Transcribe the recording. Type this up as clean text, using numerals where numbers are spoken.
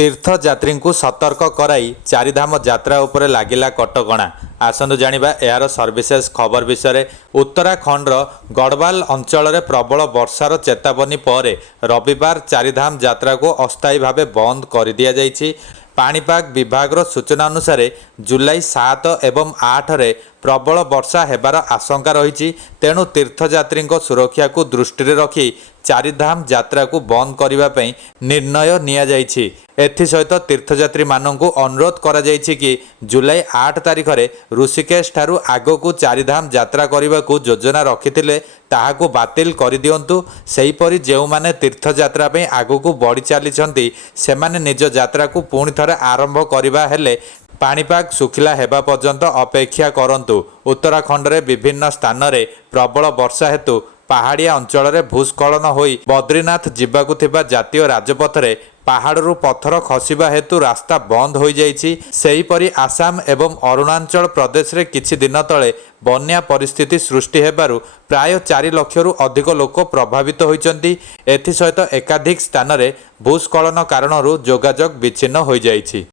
तीर्थयात्री को सतर्क कराई चारिधाम यात्रा उपरे लागिला कटकणा। आसंतु जानिबा एहार सर्विसेस खबर विषय। उत्तराखंडर गढ़वाल अंचल में प्रबल वर्षार चेतावनी पर रविवार चारिधाम यात्रा को अस्थायी भाव बंद कर दिया जाइछि। पाणीपाग विभाग सूचना अनुसार जुलाई 7 एवं 8 रे प्रबल वर्षा हेबार आशंका रही। तेणु तीर्थयात्री सुरक्षा को दृष्टि रखी चारिधाम यात्रा को बंद करने निर्णय निया जाइछि। एथिसहित तीर्थयात्री माननकु अनुरोध करा जाइछि कि जुलाई 8 तारिख रे ऋषिकेश ठारू आगकू चारिधाम यात्रा करने को योजना रखिथिले ताहाकू बातिल कर दियंतु। सेहीपरि जेउमाने तीर्थयात्रा पे आगकू बढ़ी चलीछंती सेमाने निज यात्रा को पुणी थरे आरंभ करबा हेले पाणीपाग सुखिला हेबा पर्यंत अपेक्षा करंतु। उत्तराखंड रे विभिन्न स्थान रे प्रबल वर्षा हेतु पहाड़िया अंचल में भूस्खलन होई बद्रीनाथ जिबाकू थिबा जातीय राजपथ रे पहाड़रू पत्थर खसिबा हेतु रास्ता बंद हो जाइछि। सेहीपरि आसाम एवं अरुणाचल प्रदेश रे किछि दिन तले बन्या परिस्थिति सृष्टि हेबारु प्राय 4 लक्षरू अधिक लोक प्रभावित होइचंती। एथिसहित एकाधिक स्थान रे भूस्खलन कारणरू जोगाजोग विच्छिन्न हो जाइछि।